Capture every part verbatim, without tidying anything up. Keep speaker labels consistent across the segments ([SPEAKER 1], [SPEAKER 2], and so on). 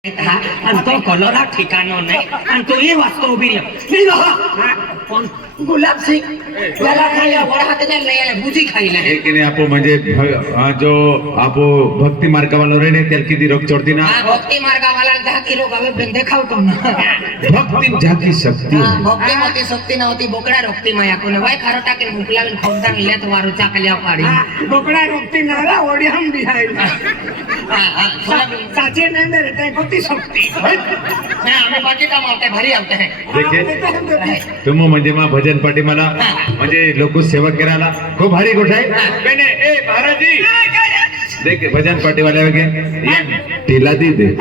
[SPEAKER 1] आणि तो कलरा ठिकाणो नाही आणि तो ये वाचतो उभी नाही कोण गुलाब सिंग त्याला खायला वडा हाताने लय बुजी खायला
[SPEAKER 2] एक ने आपो म्हणजे भ- जो आपो भक्ती मार्गावाला रे ने त्याला किती रोग चढती ना
[SPEAKER 1] हा भक्ती मार्गावाला दहा किलो गावे बेंदे खावतो ना
[SPEAKER 2] भक्ती झाकी शक्ती
[SPEAKER 1] हा भक्ती मोठी शक्ती नव्हती बोकडा रोखती माया कोण वाय खारो टाकेन मुकलावीन खोमदान लेत वारू चाकल्या पाडी
[SPEAKER 3] बोकडा रोखती नाला ओडी हम बिहायला
[SPEAKER 1] हा हा
[SPEAKER 3] साचे नंदर ते कोती शक्ती
[SPEAKER 1] नाही आम्ही बाकी काम आवते भारी आवते है
[SPEAKER 2] देखे तुम म्हणजे मा भजन पाठी मला म्हणजे लोक सेवा करायला खूप भारी गोष्ट आहे बेने ए महाराजी देख भजन पाठी वाले वगे टीला दी दे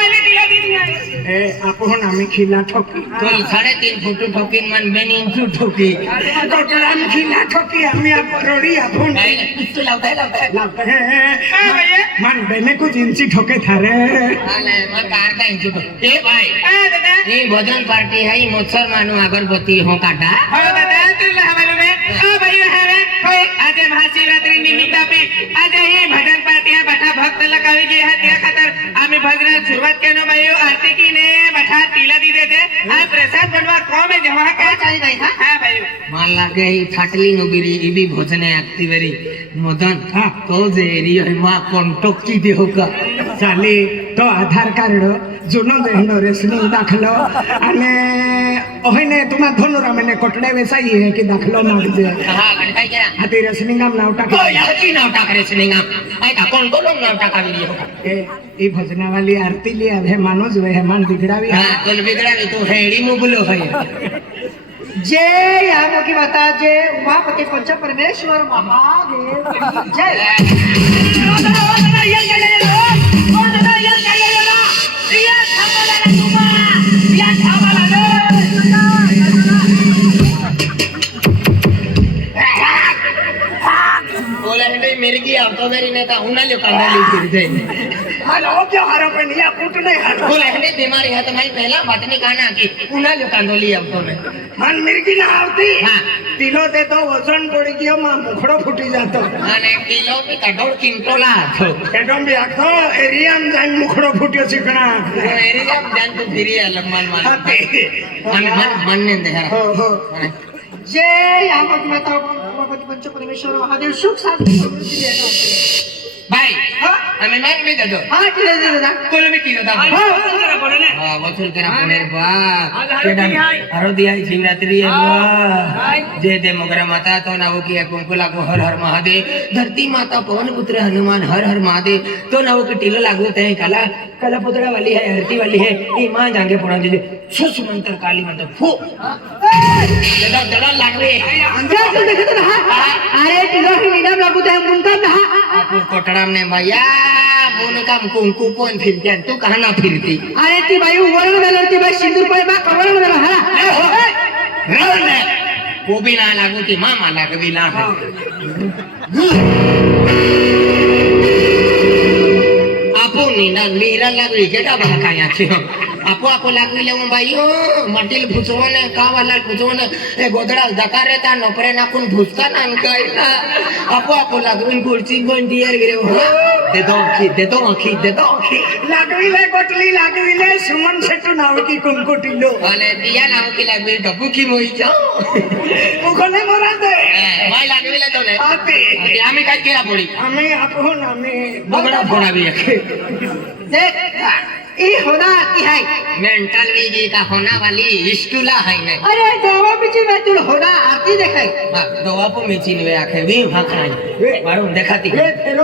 [SPEAKER 3] ए आपण आम्ही खिला ठोकी
[SPEAKER 1] तो साढ़े तीन फुट ठोकीन मन बेन इंचू ठोकी
[SPEAKER 3] बोकडा आम्ही खिला ठोकी आम्ही रोडी आपण
[SPEAKER 1] तू लावताय लावताय
[SPEAKER 3] लावते हैं मन बेने कुछ इंची ठोके थारे
[SPEAKER 1] आले मन कार का इंचू ठोक ए भाई ये भजन पार्टी है ये मोत्सर मानो अगरबत्ती हो काटा
[SPEAKER 4] हो दादा तुला हमारे में ओ भाई हरे होय आज महाशिवरात्री निमित्त पे आज ही भजन पार्टी है बठा भक्त लगावी गे है त्या खातर आम्ही भजनात सुरुवात केनो भाई आरती की ने बठा तिला दी देते आ प्रसाद बनवा कोम है जमा का चाहिए भाई हां भाई
[SPEAKER 1] मान लागे ही फाटली नुबिरी इबी भजने आक्तिवरी मदन
[SPEAKER 3] हा.
[SPEAKER 1] तो जे एरिया है मा कॉन्टॅक्ट की देहो का
[SPEAKER 3] चाली तो आधार कार्ड जुनो देहनो रेशनिंग दाखलो आणि ओहिने तुम्हा धनुरा मैंने कोटडे वेसाई है कि दाखलो माग दे
[SPEAKER 1] हा घंटा क्या
[SPEAKER 3] हाती रेशनिंग नाम नाव
[SPEAKER 1] ओ
[SPEAKER 3] टाके
[SPEAKER 1] यार की नाव टाक रे सिनेमा ऐ का कोण कोण नाव टाकावी हो
[SPEAKER 3] ए ई भजना वाली आरती लिया है मानोज वे है मान बिगड़ावी
[SPEAKER 1] हा कोण बिगड़ा तो हेडी मुबलो है
[SPEAKER 5] जय यामो की माता जय उमापति पंच परमेश्वर महादेव की जय
[SPEAKER 1] बोला है मेरे की आवतो मेरी ने का उना लो कांदा ली फिर जाए
[SPEAKER 3] हेलो क्या हारो पे नहीं पुट नहीं हारो
[SPEAKER 1] बोला है बीमारी है तो मैं पहला बात नहीं कहना कि उना लो कांदो ली आवतो में
[SPEAKER 3] मन मिर्गी ना आवती
[SPEAKER 1] हाँ
[SPEAKER 3] तिलो ते तो वजन पड़ी गयो मा मुखड़ो फूटी जातो
[SPEAKER 1] અને કિલો બી કઠોળ કિંટોલા હતો
[SPEAKER 3] एडम भी आखो एरियाम जान मुखड़ो फूट्यो चिकना
[SPEAKER 1] એરિયા જાન તું ફીરી અલગ માન માન
[SPEAKER 3] हाते
[SPEAKER 1] અમે મન મન ને દે
[SPEAKER 3] हो हो
[SPEAKER 5] जय यामो की माता उमापति पंच परमेश्वर महादेव सुख शांति समृद्धि देना
[SPEAKER 1] ભાઈ અમે મેં મે દો
[SPEAKER 5] हाँ किरे दे दादा
[SPEAKER 1] કોલ મે કી દો
[SPEAKER 3] हाँ वसुल करा पड़े ने
[SPEAKER 1] હા વસૂલ કરા પુનેર બા કેડા હરોદિયા શિવરાત્રી એ બા જે દે મોગરા માતા તો નાવો की कुंकु लागो हर हर महादेव धरती माता पवन पुत्र हनुमान हर हर महादेव तो नावो की टीलो लागो ते काला काला पुतड़ा वाली है हरती वाली है ये मां जांगे पुरा जे सुस मंत्र काली मंत्र फू दड़ा दड़ा लागवे
[SPEAKER 5] अंदर से देखत रहा अरे तिलो ही निदाम लागू ते मुंता ना
[SPEAKER 1] आपको कोटड़ा ने भैया मुन काम कुंकु कोण फिरते तू कहा ना फिरती
[SPEAKER 5] अरे ती बाई वरण वेलर ती बाई सिंदूर पाय बा कवरण वेला हला
[SPEAKER 1] रावण ने वो भी ना लागू थी मामा लागवी ना है आपो नीना मीरा लागवी केटा भाकाया छे आपो आपो लागवी लेવું ભાઈઓ મટીલ ભૂસવાને કાવાલાલ ભૂસવાને એ ગોદડા જતા રહેતા નોપરે નાખુન ભૂસકા ના અંકાઈલા આપો આપો लागवी ગુરચી ગોંડી યાર ગરે દે દો આખી દે દો આખી દે દો આખી
[SPEAKER 3] लागवी ले गोटली लागवी ले सुमन सेटू नाव की कुंकु टिलो
[SPEAKER 1] અને દિયા નામ की लागवी ડબ્બુ की મોઈ જાઓ
[SPEAKER 3] मुखने मरा दे
[SPEAKER 1] માય लागवी લે તો ને
[SPEAKER 3] हाते
[SPEAKER 1] આમે કાઈ કેરા પડી
[SPEAKER 3] हमें आपो नामे
[SPEAKER 1] બગડા ફોડાવી
[SPEAKER 5] देख ई होना की है
[SPEAKER 1] मेंटल वीजी का होना वाली स्टूला है ने
[SPEAKER 5] अरे जावा पीछे में तू होना आरती देखे
[SPEAKER 1] हां दवा को मेचिन वे आखे वी हां खाई मारो देखाती
[SPEAKER 3] ये फेरो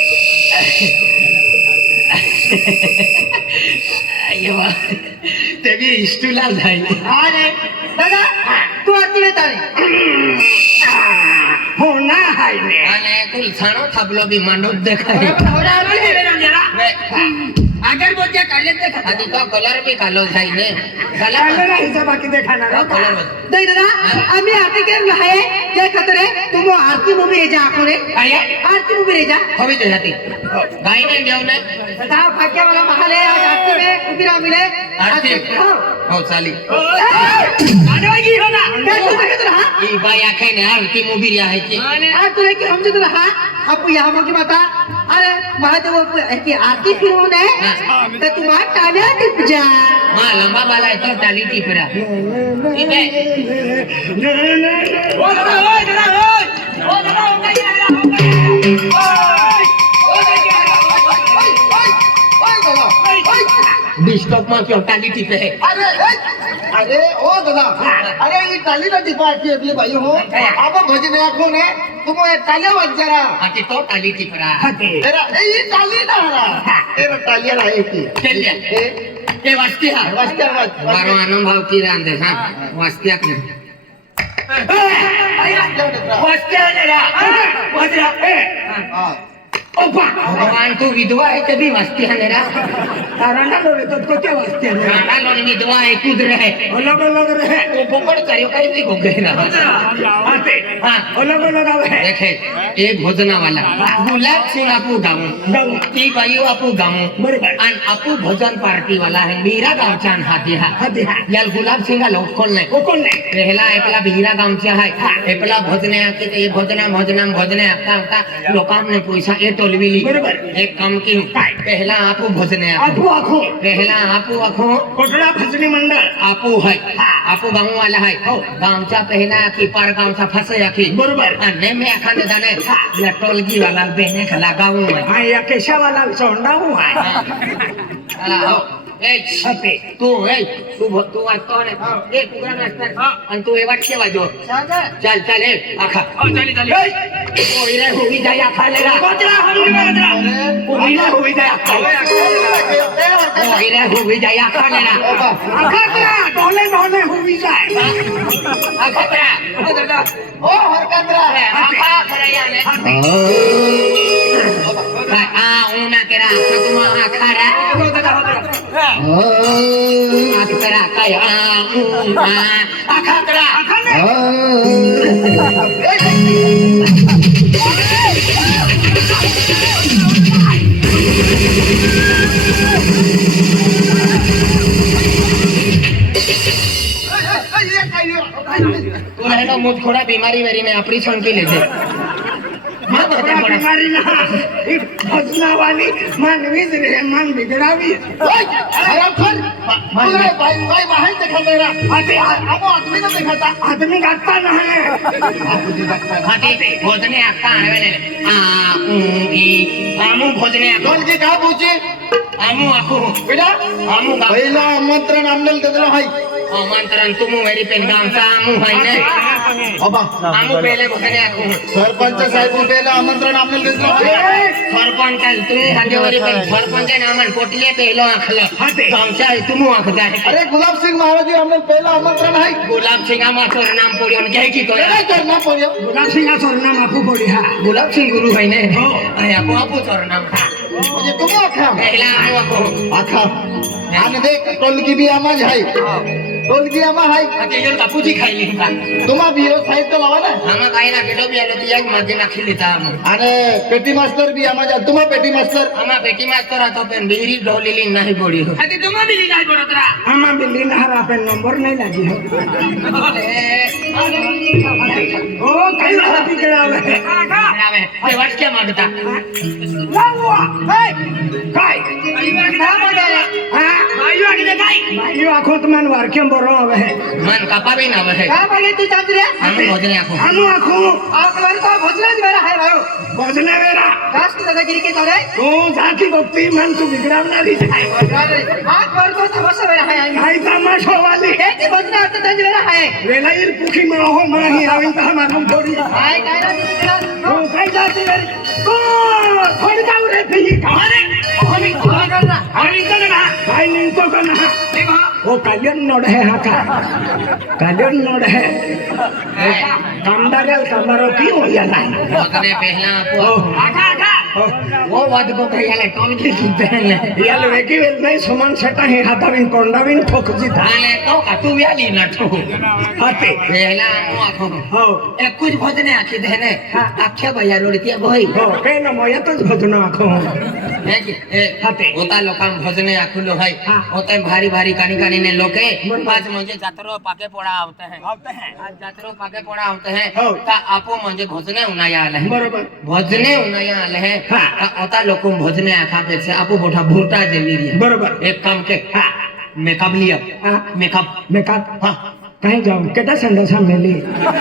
[SPEAKER 1] ये वा ते भी स्टूला जाई
[SPEAKER 5] अरे दादा तू आरती में तारे
[SPEAKER 3] होना है ने
[SPEAKER 1] અને કોઈ છાણો થાબલો બી માંડો દેખાય
[SPEAKER 5] होना
[SPEAKER 1] વે આગળ બોલ્યા કાલે દેખા આદી તો કલર બી કાલો થાય ને કલર
[SPEAKER 3] कैमरा हिसाब बाकी देखना रो
[SPEAKER 1] कलर
[SPEAKER 5] देख दादा आम्ही आरती कर रहे जे खतरे तुम आरती मूवी रे जा आखोरे
[SPEAKER 1] आया
[SPEAKER 5] आरती मूवी रे जा
[SPEAKER 1] હવે તો જાતી ગાય ને દેવ ને
[SPEAKER 5] दादा भाग्य वाला महल है आज आरती में उबिरा मिले
[SPEAKER 1] આરતી
[SPEAKER 5] हाँ
[SPEAKER 1] हो ચાલી
[SPEAKER 5] आडवागी होना क्या तू देखत रहा
[SPEAKER 1] ઈ ભાઈ આખે ને આરતી મૂવી રહ્યા છે
[SPEAKER 5] आज तू लेके हम जत रहा अब यहाँ की माता अरे महादेव की आरती फिरवून आहे तर तुम्हाला टाळ्या टिप जा
[SPEAKER 1] हाँ लंबा वाला है तो टाली टिपरा ठीक है
[SPEAKER 4] ओ दादा ओ दादा ओ ओ दादा हो गया हो गया
[SPEAKER 1] डिस्टर्ब मत क्यों टाली टिपे है
[SPEAKER 5] अरे अरे ओ दादा अरे ये टाली ना टिपा की अगले भाई हो आप भजन कोण है तुम टालिया वाज जरा
[SPEAKER 1] आके तो टाली टिपरा
[SPEAKER 5] तेरा ये टाली ना हरा तेरा टालिया आहे की
[SPEAKER 1] चल जा
[SPEAKER 5] ए
[SPEAKER 1] ये वास्ते हा
[SPEAKER 5] वाजत्या
[SPEAKER 1] मारो अनुभव की रांदे हाँ वास्ते ने वास्ते जरा वाजरा
[SPEAKER 5] हां
[SPEAKER 3] ओपा
[SPEAKER 1] भगवान को विधवा है तभी वास्ते है मेरा
[SPEAKER 3] तारांना लोरे तो को क्या वास्ते हैं
[SPEAKER 1] गाना लोनी विधवा है कूद रहे
[SPEAKER 3] अलग अलग रहे
[SPEAKER 1] वो पोपड़ करियो कहीं भी घूम गए ना
[SPEAKER 3] आते
[SPEAKER 1] हाँ
[SPEAKER 3] अलग अलग आवे
[SPEAKER 1] देखे एक भोजना वाला गुलाब सिंह आपू गाऊं
[SPEAKER 3] गाऊं.
[SPEAKER 1] ती बाई आपू गाऊं
[SPEAKER 3] बरोबर.
[SPEAKER 1] आणि आपू भजन पार्टी वाला है मीरा गावचा हाती हा
[SPEAKER 3] हाती हा.
[SPEAKER 1] याल गुलाब सिंह लोक कोण नाही
[SPEAKER 3] वो कोण नाही
[SPEAKER 1] पहला एकला बिहिरा गावचा आहे एकला भोजने आके ते भोजना भोजना भोजने आता आता लोकांने पैसा ए टोलविली
[SPEAKER 3] बरोबर.
[SPEAKER 1] एक काम की पहला आपू भोजने
[SPEAKER 3] आखो आखो
[SPEAKER 1] पहला आपू आखो
[SPEAKER 3] कोटडा भजनी मंडळ
[SPEAKER 1] आपू है आपू गाँव वाला है गावचा पहला की पार गावचा फसे आखी
[SPEAKER 3] बरोबर.
[SPEAKER 1] आणि मी एखादं जाणे या टोलगी वाला बेने खला गाऊ है
[SPEAKER 3] हा या केशवाला सोंडाऊ आहे
[SPEAKER 1] चला हो ए
[SPEAKER 3] हाते
[SPEAKER 1] तू ए तू भ- तू वाचतो ने ए तुला नसतं आणि तू हे वाटते वाजो
[SPEAKER 5] सांगा
[SPEAKER 1] चल चल ए आखा
[SPEAKER 4] चली चली
[SPEAKER 1] होई रे होई जाय आखा लेरा
[SPEAKER 4] गजरा हम गजरा
[SPEAKER 1] होई रे होई जाय आखा होई रे होई जाय आखा लेरा
[SPEAKER 3] आखा करा डोले डोले होवी जाय
[SPEAKER 1] आखा करा ओ दादा
[SPEAKER 5] ओ हरकतरा
[SPEAKER 1] आखा करा याने आ उना करा तुम आखा रा ओ दादा आखा करा काय आ उ आ आखा करा तुम्हारे मुझ थोड़ा बीमारी वेरी में ऑपरेशन की लेते हाँ, बड़ा बड़ा।
[SPEAKER 3] बीमारी ना ही भजना वाली मानवीच रे मान बिगडावी आते आदमी गाता नाही
[SPEAKER 1] हाथी भोजने आता आणवेले आ उ ई आमू भोजने आको
[SPEAKER 5] का पूछे
[SPEAKER 1] आमू आको
[SPEAKER 5] बेटा
[SPEAKER 1] आमू गा
[SPEAKER 5] पहिला आमंत्रण आणलं त्याला हाय
[SPEAKER 1] आमंत्रण तुम मेरी पेन गामचा आमू है ने
[SPEAKER 5] बाबा
[SPEAKER 1] आमू पहले भोजने आको
[SPEAKER 5] सरपंच साहेब पहिला आमंत्रण आणलं त्याला हाय
[SPEAKER 1] सरपंच तुम्ही हातेवरी पेन सरपंच नामन पोटले पहिलो आखलं
[SPEAKER 3] हाते.
[SPEAKER 1] गामचा तुम आखता है
[SPEAKER 5] अरे गुलाब सिंह महाराज आमनं पहिलं आमंत्रण आहे
[SPEAKER 1] गुलाब सिंह आमाचं नाम पोडियोन घ्याय की तो
[SPEAKER 5] काय करणार पोरी
[SPEAKER 3] गुलाब सिंगा सोरना माफू पोडी हा
[SPEAKER 1] गुलाब सिंह गुरु है ने
[SPEAKER 3] हो.
[SPEAKER 1] आणि आपो आपो चोर नाम
[SPEAKER 5] म्हणजे तुम्ही अखा
[SPEAKER 1] पहिला आमू आको
[SPEAKER 5] आखा आणि देख टोलकी बी आमाज आहे टोलकी आमा आहे
[SPEAKER 1] आता येऊन कापूची खायली का
[SPEAKER 5] तुम्हा बिरो साहित्य लावा ना
[SPEAKER 1] आम्हा काही ना केटो बी आलो ती एक मध्ये नाखी लिहिता आम्ही
[SPEAKER 5] आणि पेटी मास्टर बी आमाज तुम्हा पेटी मास्टर
[SPEAKER 1] आम्हा पेटी मास्तर राहतो पण विहिरी ढोलेली नाही बोडी हो
[SPEAKER 4] हाती तुम्हा बिली नाही पडत रा
[SPEAKER 3] आम्हा बिल्ली नहर आपण नंबर नाही लागी हो काही हाती गिळावे
[SPEAKER 1] ते वाटक्या मागता
[SPEAKER 3] लाववा हाय काय हा
[SPEAKER 4] बाई वाटले काय
[SPEAKER 3] बाई आखोत मन वारक्यम बरो आवे
[SPEAKER 1] मन कापा बी नाव है
[SPEAKER 5] काय बोले तू चांदऱ्या
[SPEAKER 1] आम्ही भोजने आखो
[SPEAKER 3] आनु आखो
[SPEAKER 5] आपल्याला तो भजनाच वेळा आहे भाऊ
[SPEAKER 3] भजने वेरा
[SPEAKER 5] कास तू दादागिरी के चालू आहे
[SPEAKER 3] तू जाती भक्ती मन तू बिगडावणारी जाय
[SPEAKER 5] हात वरतो तमाशा वेळा आहे
[SPEAKER 3] काय तमाशा वाली
[SPEAKER 5] हे ती भजना आता त्यांची वेळा आहे
[SPEAKER 3] वेलाईर पुखी माहो माही आवी ता मारून थोडी
[SPEAKER 5] काय काय ना तिकडा
[SPEAKER 3] हो काय जाती वेरी तो थोडी जाऊ रे फिही अरे
[SPEAKER 4] आम्ही काय करणार आम्ही इकडे ना
[SPEAKER 3] काय निंतो का ना
[SPEAKER 4] देखो
[SPEAKER 3] ओ कल्याण नोड है हा का कल्याण नोड है कामदार कामदारो की हो या नाही
[SPEAKER 1] भोजने पहला
[SPEAKER 3] ओ
[SPEAKER 1] आपो
[SPEAKER 4] आखा आखा
[SPEAKER 1] वो वाद को कहियाले टोल की की पहले
[SPEAKER 3] याल वेकी वेल नाही समान सेटा हे हाताविन कोंडाविन ठोकजी था
[SPEAKER 1] आले तो का तू व्याली ना ठो
[SPEAKER 3] हाते
[SPEAKER 1] पहला आमू आखो
[SPEAKER 3] हो
[SPEAKER 1] एक कुछ भोजने आखी देने आख्या भैया रोडती भाई
[SPEAKER 3] हो काय ना मोयातच भजन आखो
[SPEAKER 1] है की ए
[SPEAKER 3] हाते.
[SPEAKER 1] होता लोकां भजने आखुलो है
[SPEAKER 3] हाँ.
[SPEAKER 1] होता भारी भारी कानी कानी ने लोके
[SPEAKER 3] बरोबर.
[SPEAKER 1] आज म्हणजे जात्रो पाके पोड़ा आवते हैं
[SPEAKER 3] आवते हैं
[SPEAKER 1] आज जात्रो पाके पोड़ा आवते हैं
[SPEAKER 3] हो.
[SPEAKER 1] ता आपो म्हणजे भजने उनाया आले हैं
[SPEAKER 3] बरोबर
[SPEAKER 1] भजने उनाया आले हैं
[SPEAKER 3] हा.
[SPEAKER 1] आता लोक भजने आखापेक्षा आपू मोठा भुरटा जेवी रे
[SPEAKER 3] बरोबर
[SPEAKER 1] एक काम के हा मेकअप लिया
[SPEAKER 3] हा.
[SPEAKER 1] मेकअप
[SPEAKER 3] मेकअप
[SPEAKER 1] हा
[SPEAKER 3] कहीं जाऊं केटा संडा मेली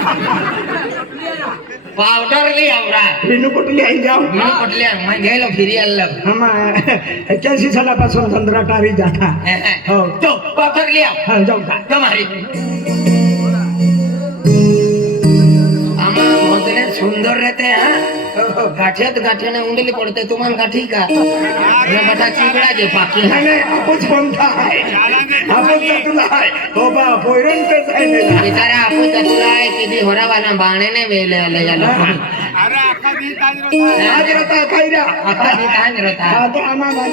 [SPEAKER 1] पावडर ली आवरा
[SPEAKER 3] विनू कुठली आई जाऊ
[SPEAKER 1] मी पटल्या मैं गेलो फिरी आलं
[SPEAKER 3] आम्हा एक्क्याऐंशी सालापासून धंदरा टारी जाता हो
[SPEAKER 1] तो पावडर लिया
[SPEAKER 3] हा जाऊ का
[SPEAKER 1] तुम्हारी आमा भजने सुंदर रहते हैं गाठियात गाठियाने उंडली पडते तुम्हाला गाठी का या बटा चिगडा जे पाकी
[SPEAKER 3] नाही नाही आपूच कोणता आहे आपूच तुला आहे हो बा पोरण तेच आहे ना.
[SPEAKER 1] बिचारा आपू तुला आहे किती होरावाना बाणेने वेले आले या लोक
[SPEAKER 3] आज रता खायला
[SPEAKER 1] आता ती काय करत
[SPEAKER 3] हा तो आम्हा मला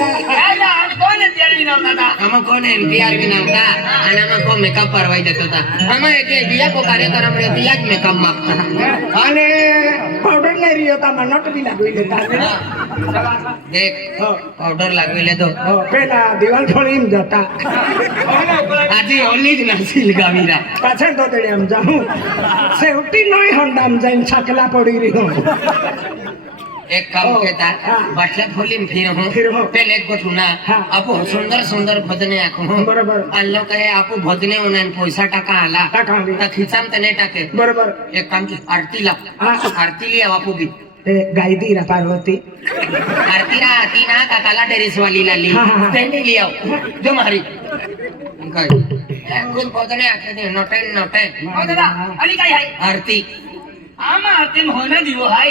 [SPEAKER 1] आम्हा कोण एनपीआर बी नव्हता आणि आम्हा कोण मेकअप परवाई देत होता आम्हा एक दिया को कार्यक्रम रे दियाच मेकअप मागता
[SPEAKER 3] आणि पावडर नाही रे आता नट बी लागवी देतात
[SPEAKER 1] देख
[SPEAKER 3] हो
[SPEAKER 1] पावडर लागविले तो
[SPEAKER 3] हो पेला दिवाल फोडीन जाता
[SPEAKER 1] आजी ओलीच नसील गावीरा
[SPEAKER 3] पाछळ तो तरी आम जाऊ शेवटी नाही हंडाम जाईन छकला पडी रे हो
[SPEAKER 1] एक काम
[SPEAKER 3] हो.
[SPEAKER 1] केता
[SPEAKER 3] हा.
[SPEAKER 1] बाटल्या खोलीन फिर हो
[SPEAKER 3] फिर हो.
[SPEAKER 1] पहले एक गोठू ना
[SPEAKER 3] हा.
[SPEAKER 1] आपू सुंदर सुंदर भजने आखो हो
[SPEAKER 3] बरोबर.
[SPEAKER 1] आणि लोक हे आपू भजने उन्हान पैसा टाका आला
[SPEAKER 3] टाका आली.
[SPEAKER 1] तर खिचाम तर नाही टाके
[SPEAKER 3] बरोबर
[SPEAKER 1] एक काम की आरती ला
[SPEAKER 3] हा.
[SPEAKER 1] आरती लिया बापू बी
[SPEAKER 3] ते गायदी रा पार्वती
[SPEAKER 1] आरती रा आती ना काकाला टेरेस वाली लाली
[SPEAKER 3] हा, हा, हा.
[SPEAKER 1] त्यांनी लिया जो मारी काय कोण भजने आखे दे नोटेन नोटेन
[SPEAKER 4] हो दादा आणि काय आहे
[SPEAKER 1] आरती
[SPEAKER 4] आम्हा ते होणं दिवो हाय